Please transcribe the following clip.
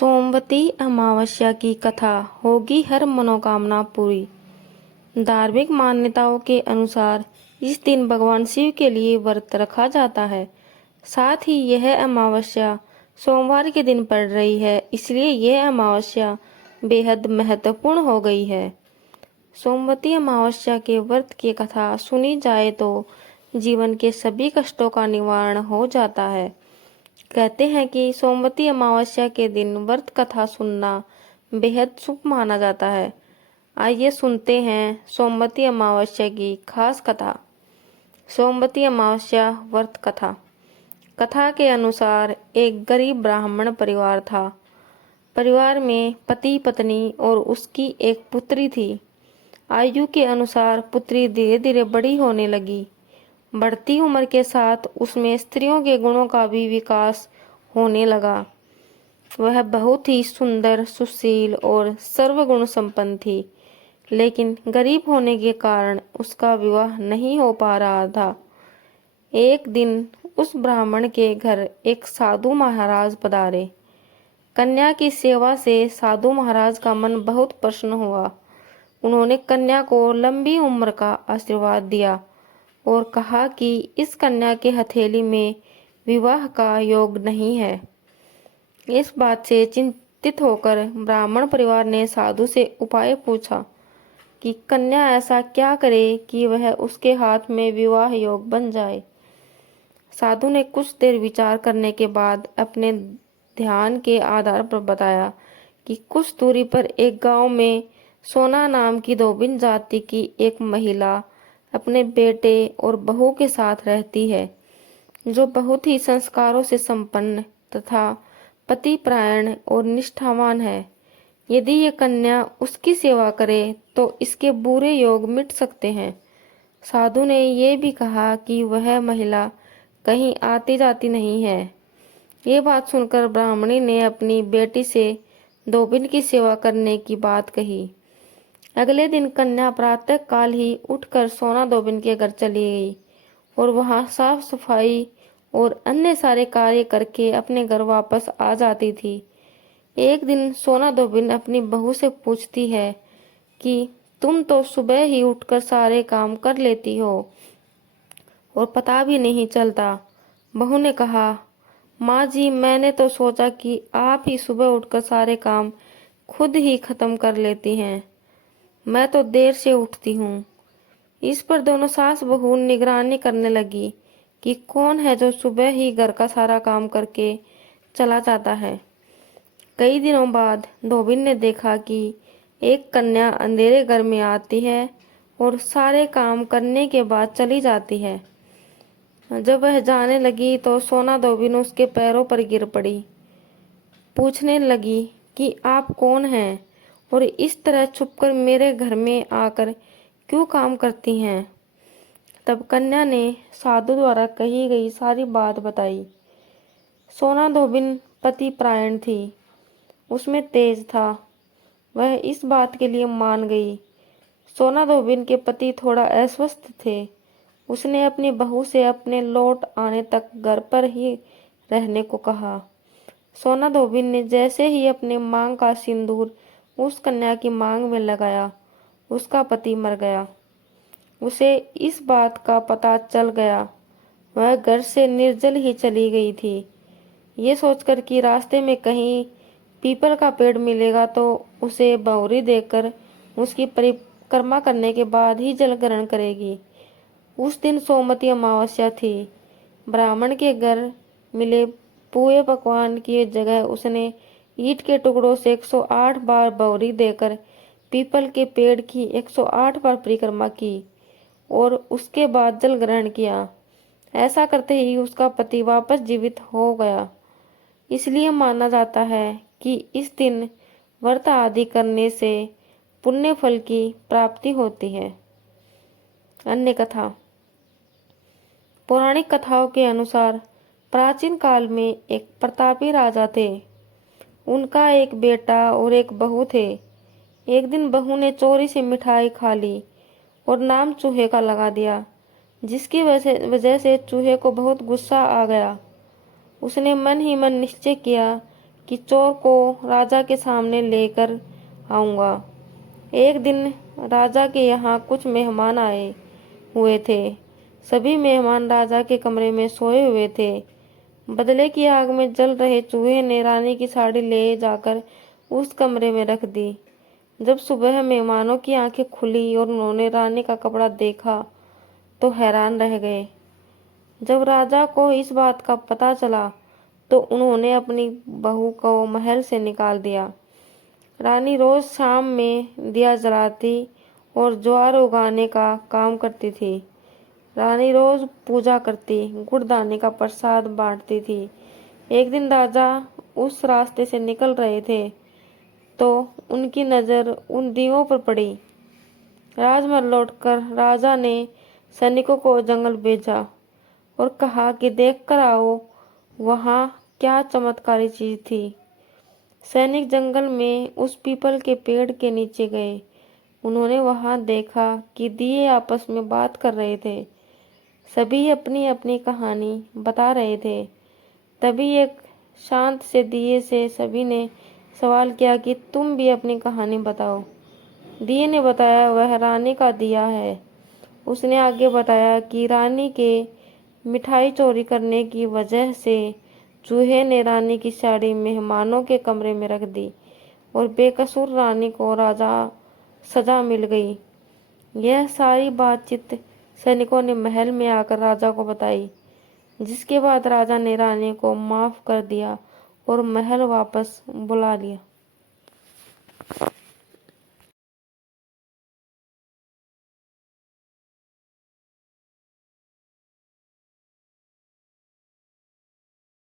सोमवती अमावस्या की कथा होगी हर मनोकामना पूरी। धार्मिक मान्यताओं के अनुसार इस दिन भगवान शिव के लिए व्रत रखा जाता है। साथ ही यह अमावस्या सोमवार के दिन पड़ रही है, इसलिए यह अमावस्या बेहद महत्वपूर्ण हो गई है। सोमवती अमावस्या के व्रत की कथा सुनी जाए तो जीवन के सभी कष्टों का निवारण हो जाता है। कहते हैं कि सोमवती अमावस्या के दिन व्रत कथा सुनना बेहद शुभ माना जाता है। आइए सुनते हैं सोमवती अमावस्या की खास कथा। सोमवती अमावस्या व्रत कथा। कथा के अनुसार एक गरीब ब्राह्मण परिवार था। परिवार में पति पत्नी और उसकी एक पुत्री थी। आयु के अनुसार पुत्री धीरे धीरे बड़ी होने लगी। बढ़ती उम्र के साथ उसमें स्त्रियों के गुणों का भी विकास होने लगा। वह बहुत ही सुंदर, सुशील और सर्वगुण संपन्न थी, लेकिन गरीब होने के कारण उसका विवाह नहीं हो पा रहा था। एक दिन उस ब्राह्मण के घर एक साधु महाराज पधारे। कन्या की सेवा से साधु महाराज का मन बहुत प्रसन्न हुआ। उन्होंने कन्या को लंबी उम्र का आशीर्वाद दिया और कहा कि इस कन्या के हथेली में विवाह का योग नहीं है। इस बात से चिंतित होकर ब्राह्मण परिवार ने साधु से उपाय पूछा कि कन्या ऐसा क्या करे कि वह उसके हाथ में विवाह योग बन जाए। साधु ने कुछ देर विचार करने के बाद अपने ध्यान के आधार पर बताया कि कुछ दूरी पर एक गांव में सोना नाम की धोबिन जाति की एक महिला अपने बेटे और बहू के साथ रहती है, जो बहुत ही संस्कारों से संपन्न तथा पतिपरायण और निष्ठावान है। यदि ये कन्या उसकी सेवा करे तो इसके बुरे योग मिट सकते हैं। साधु ने ये भी कहा कि वह महिला कहीं आती जाती नहीं है। ये बात सुनकर ब्राह्मणी ने अपनी बेटी से धोबिन की सेवा करने की बात कही। अगले दिन कन्या प्रातः काल ही उठकर सोना धोबिन के घर चली गई और वहां साफ सफाई और अन्य सारे कार्य करके अपने घर वापस आ जाती थी। एक दिन सोना धोबिन अपनी बहू से पूछती है कि तुम तो सुबह ही उठकर सारे काम कर लेती हो और पता भी नहीं चलता। बहू ने कहा, माँ जी, मैंने तो सोचा कि आप ही सुबह उठकर सारे काम खुद ही खत्म कर लेती हैं। मैं तो देर से उठती हूँ। इस पर दोनों सास बहू निगरानी करने लगी कि कौन है जो सुबह ही घर का सारा काम करके चला जाता है। कई दिनों बाद धोबिन ने देखा कि एक कन्या अंधेरे घर में आती है और सारे काम करने के बाद चली जाती है। जब वह जाने लगी तो सोना धोबिन उसके पैरों पर गिर पड़ी। पूछने लगी कि आप कौन हैं और इस तरह छुपकर मेरे घर में आकर क्यों काम करती हैं। तब कन्या ने साधु द्वारा कही गई सारी बात बताई। सोना धोबिन पतिपरायण थी, उसमें तेज था। वह इस बात के लिए मान गई। सोना धोबिन के पति थोड़ा अस्वस्थ थे। उसने अपनी बहू से अपने लौट आने तक घर पर ही रहने को कहा। सोना धोबिन ने जैसे ही अपने मांग का सिंदूर उस कन्या की मांग में लगाया, उसका पति मर गया। उसे इस बात का पता चल गया। वह घर से निर्जल ही चली गई थी। ये सोचकर कि रास्ते में कहीं पीपल का पेड़ मिलेगा तो उसे बहुरी देकर उसकी परिक्रमा करने के बाद ही जल ग्रहण करेगी। उस दिन सोमवती अमावस्या थी। ब्राह्मण के घर मिले पुए पकवान की जगह उसने ईंट के टुकड़ों से 108 बार बहुरी देकर पीपल के पेड़ की 108 बार परिक्रमा की और उसके बाद जल ग्रहण किया। ऐसा करते ही उसका पति वापस जीवित हो गया। इसलिए माना जाता है कि इस दिन व्रत आदि करने से पुण्य फल की प्राप्ति होती है। अन्य कथा। पौराणिक कथाओं के अनुसार प्राचीन काल में एक प्रतापी राजा थे। उनका एक बेटा और एक बहू थे। एक दिन बहू ने चोरी से मिठाई खा ली और नाम चूहे का लगा दिया, जिसकी वजह से चूहे को बहुत गुस्सा आ गया। उसने मन ही मन निश्चय किया कि चोर को राजा के सामने लेकर आऊंगा। एक दिन राजा के यहाँ कुछ मेहमान आए हुए थे। सभी मेहमान राजा के कमरे में सोए हुए थे। बदले की आग में जल रहे चूहे ने रानी की साड़ी ले जाकर उस कमरे में रख दी। जब सुबह मेहमानों की आंखें खुली और उन्होंने रानी का कपड़ा देखा तो हैरान रह गए। जब राजा को इस बात का पता चला तो उन्होंने अपनी बहू को महल से निकाल दिया। रानी रोज शाम में दिया जलाती और ज्वार उगाने का काम करती थी। रानी रोज पूजा करती, गुड़दाने का प्रसाद बांटती थी। एक दिन राजा उस रास्ते से निकल रहे थे तो उनकी नज़र उन दीवों पर पड़ी। राजमहल लौटकर राजा ने सैनिकों को जंगल भेजा और कहा कि देख कर आओ वहाँ क्या चमत्कारी चीज थी। सैनिक जंगल में उस पीपल के पेड़ के नीचे गए। उन्होंने वहां देखा कि दिए आपस में बात कर रहे थे। सभी अपनी अपनी कहानी बता रहे थे। तभी एक शांत से दिए से सभी ने सवाल किया कि तुम भी अपनी कहानी बताओ। दिए ने बताया वह रानी का दिया है। उसने आगे बताया कि रानी के मिठाई चोरी करने की वजह से चूहे ने रानी की साड़ी मेहमानों के कमरे में रख दी और बेकसूर रानी को राजा सजा मिल गई। यह सारी बातचीत सैनिकों ने महल में आकर राजा को बताई, जिसके बाद राजा ने रानी को माफ कर दिया और महल वापस बुला लिया।